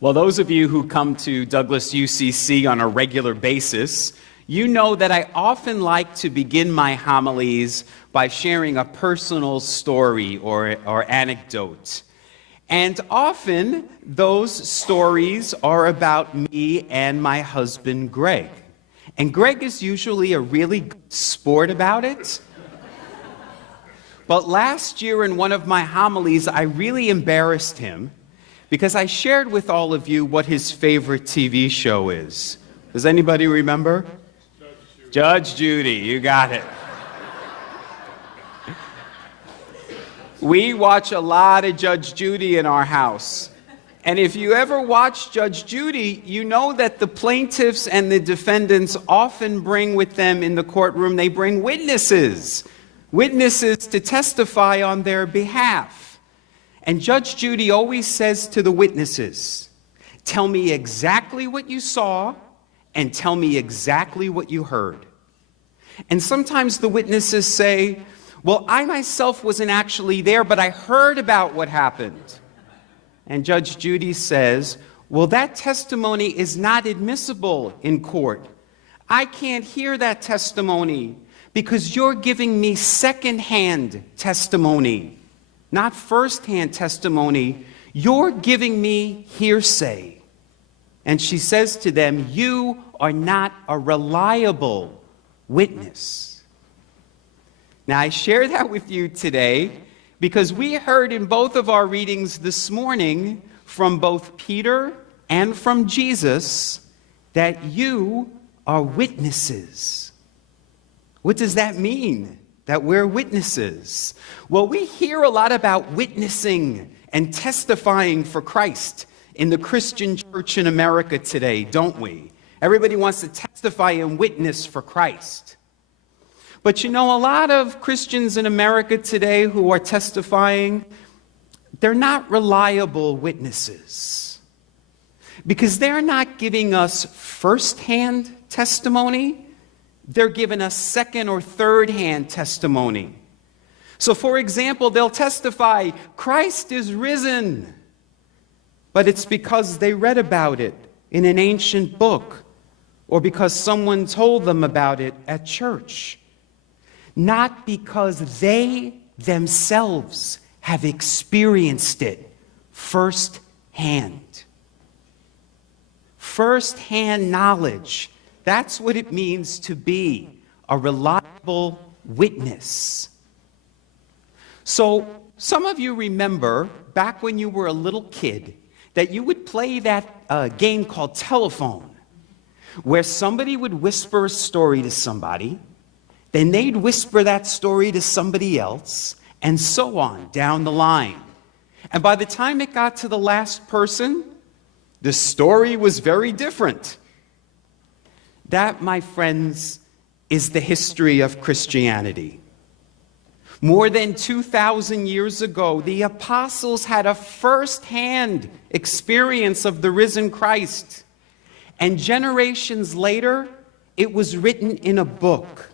Well, those of you who come to Douglas UCC on a regular basis, you know that I often like to begin my homilies by sharing a personal story or anecdote. And often those stories are about me and my husband, Greg. And Greg is usually a really good sport about it. But last year in one of my homilies, I really embarrassed him because I shared with all of you what his favorite TV show is. Does anybody remember? Judge Judy, you got it. We watch a lot of Judge Judy in our house. And if you ever watch Judge Judy, you know that the plaintiffs and the defendants often bring with them in the courtroom, they bring witnesses to testify on their behalf. And Judge Judy always says to the witnesses, tell me exactly what you saw and tell me exactly what you heard. And sometimes the witnesses say, well, I myself wasn't actually there, but I heard about what happened. And Judge Judy says, well, that testimony is not admissible in court. I can't hear that testimony because you're giving me secondhand testimony, not firsthand testimony. You're giving me hearsay. And she says to them, you are not a reliable witness. Now, I share that with you today because we heard in both of our readings this morning from both Peter and from Jesus that you are witnesses. What does that mean, that we're witnesses? Well, we hear a lot about witnessing and testifying for Christ in the Christian church in America today, don't we? Everybody wants to testify and witness for Christ. But you know, a lot of Christians in America today who are testifying, they're not reliable witnesses because they're not giving us firsthand testimony. They're giving us second or third-hand testimony. So, for example, they'll testify, Christ is risen, but it's because they read about it in an ancient book or because someone told them about it at church. Not because they themselves have experienced it firsthand. Firsthand knowledge, that's what it means to be a reliable witness. So, some of you remember back when you were a little kid that you would play that game called telephone, where somebody would whisper a story to somebody, then they'd whisper that story to somebody else, and so on down the line. And by the time it got to the last person, the story was very different. That, my friends, is the history of Christianity. More than 2,000 years ago, the apostles had a first-hand experience of the risen Christ. And generations later, it was written in a book.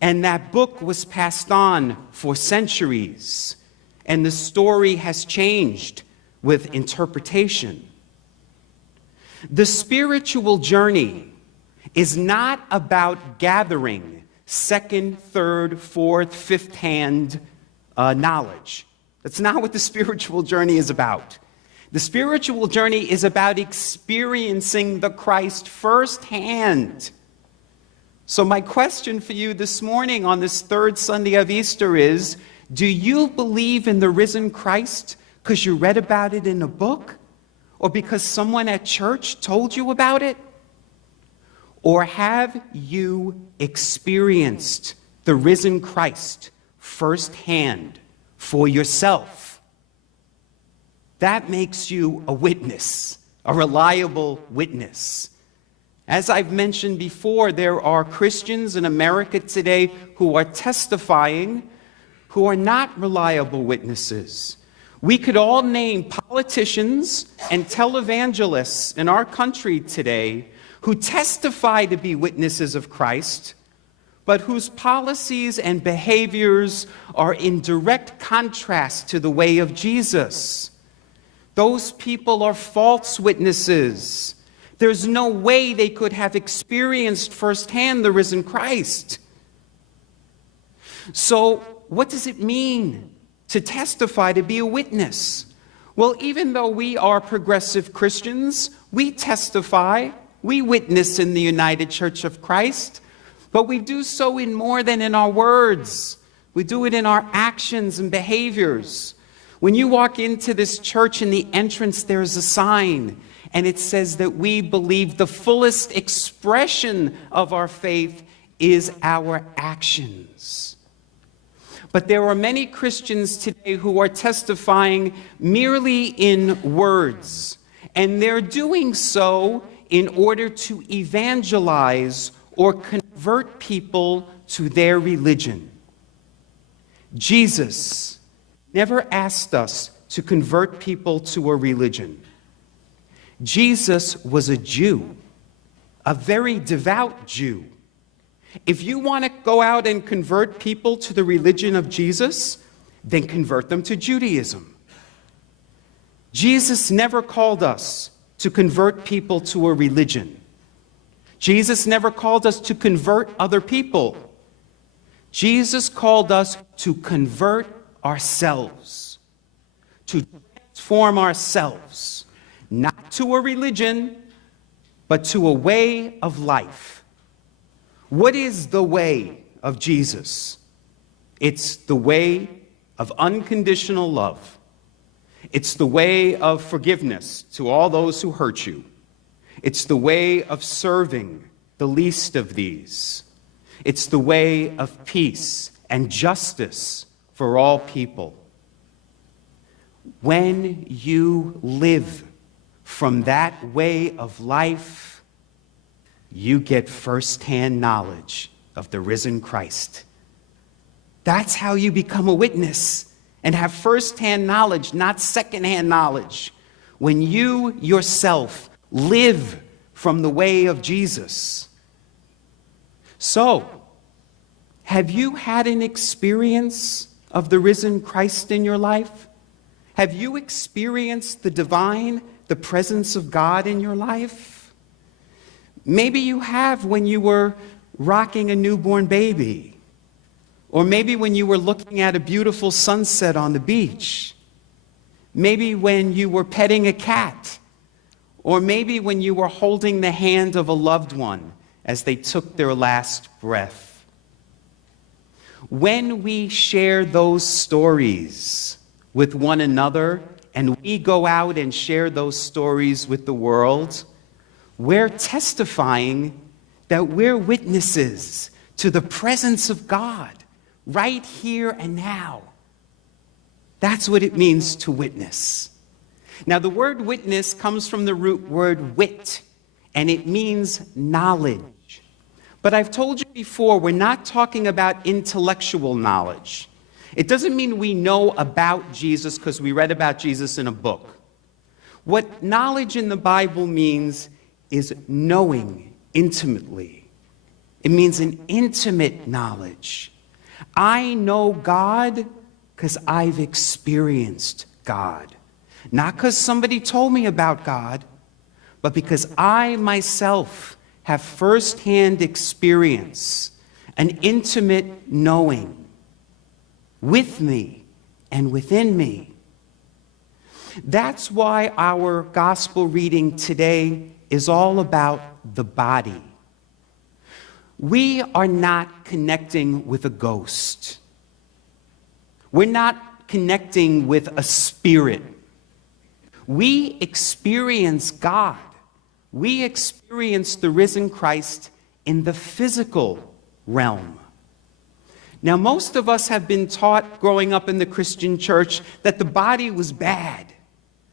And that book was passed on for centuries. And the story has changed with interpretation. The spiritual journey is not about gathering second, third, fourth, fifth-hand knowledge. That's not what the spiritual journey is about. The spiritual journey is about experiencing the Christ firsthand. So my question for you this morning on this third Sunday of Easter is, do you believe in the risen Christ because you read about it in a book? Or because someone at church told you about it? Or have you experienced the risen Christ firsthand for yourself? That makes you a witness, a reliable witness. As I've mentioned before, there are Christians in America today who are testifying who are not reliable witnesses. We could all name politicians and televangelists in our country today who testify to be witnesses of Christ, but whose policies and behaviors are in direct contrast to the way of Jesus. Those people are false witnesses. There's no way they could have experienced firsthand the risen Christ. So, what does it mean to testify, to be a witness? Well, even though we are progressive Christians, we testify, we witness in the United Church of Christ, but we do so in more than in our words. We do it in our actions and behaviors. When you walk into this church, in the entrance, there's a sign, and it says that we believe the fullest expression of our faith is our actions. But there are many Christians today who are testifying merely in words, and they're doing so in order to evangelize or convert people to their religion. Jesus never asked us to convert people to a religion. Jesus was a Jew, a very devout Jew. If you want to go out and convert people to the religion of Jesus, then convert them to Judaism. Jesus never called us to convert people to a religion. Jesus never called us to convert other people. Jesus called us to convert ourselves, to transform ourselves, not to a religion, but to a way of life. What is the way of Jesus? It's the way of unconditional love. It's the way of forgiveness to all those who hurt you. It's the way of serving the least of these. It's the way of peace and justice for all people. When you live from that way of life, you get firsthand knowledge of the risen Christ. That's how you become a witness and have firsthand knowledge, not secondhand knowledge. When you yourself live from the way of Jesus. So, have you had an experience of the risen Christ in your life? Have you experienced the divine, the presence of God in your life? Maybe you have when you were rocking a newborn baby, or maybe when you were looking at a beautiful sunset on the beach, maybe when you were petting a cat, or maybe when you were holding the hand of a loved one as they took their last breath. When we share those stories with one another, and we go out and share those stories with the world, we're testifying that we're witnesses to the presence of God right here and now. That's what it means to witness. Now, the word witness comes from the root word wit, and it means knowledge. But I've told you before, we're not talking about intellectual knowledge. It doesn't mean we know about Jesus because we read about Jesus in a book. What knowledge in the Bible means is knowing intimately. It means an intimate knowledge. I know God because I've experienced God. Not because somebody told me about God, but because I myself have firsthand experience, an intimate knowing with me and within me. That's why our gospel reading today is all about the body. We are not connecting with a ghost. We're not connecting with a spirit. We experience God. We experience the risen Christ in the physical realm. Now, most of us have been taught growing up in the Christian church that the body was bad.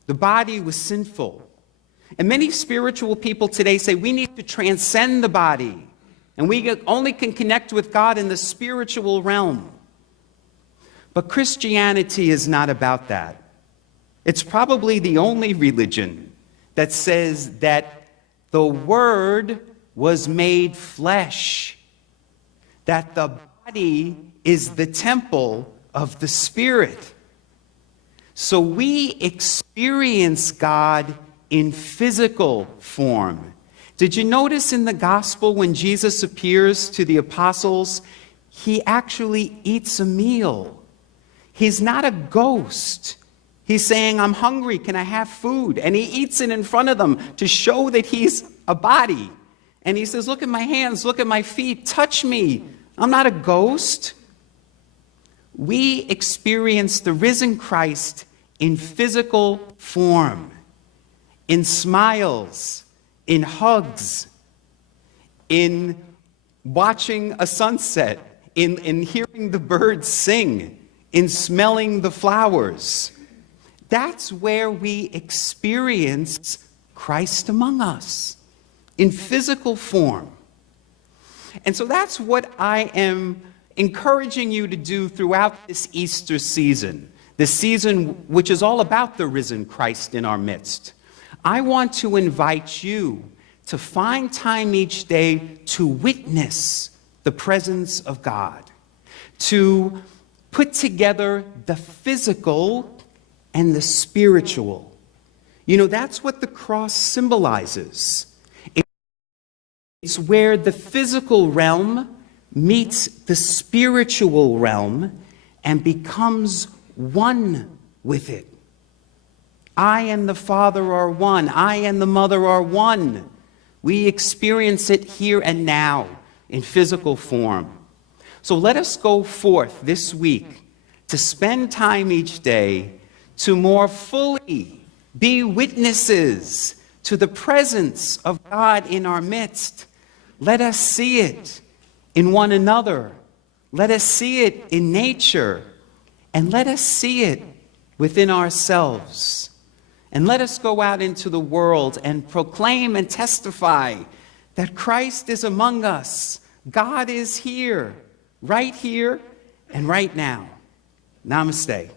The body was sinful. And many spiritual people today say we need to transcend the body, and we only can connect with God in the spiritual realm. But Christianity is not about that. It's probably the only religion that says that the Word was made flesh, that the body is the temple of the Spirit. So we experience God in physical form. Did you notice in the gospel when Jesus appears to the apostles, he actually eats a meal? He's not a ghost. He's saying, I'm hungry, can I have food? And he eats it in front of them to show that he's a body. And he says, look at my hands, look at my feet, touch me. I'm not a ghost. We experience the risen Christ in physical form, in smiles, in hugs, in watching a sunset, in hearing the birds sing, in smelling the flowers. That's where we experience Christ among us, in physical form. And so that's what I am encouraging you to do throughout this Easter season, the season which is all about the risen Christ in our midst. I want to invite you to find time each day to witness the presence of God, to put together the physical and the spiritual. You know, that's what the cross symbolizes. It's where the physical realm meets the spiritual realm and becomes one with it. I and the Father are one. I and the Mother are one. We experience it here and now in physical form. So let us go forth this week to spend time each day to more fully be witnesses to the presence of God in our midst. Let us see it in one another. Let us see it in nature. And let us see it within ourselves. And let us go out into the world and proclaim and testify that Christ is among us. God is here, right and right now. Namaste.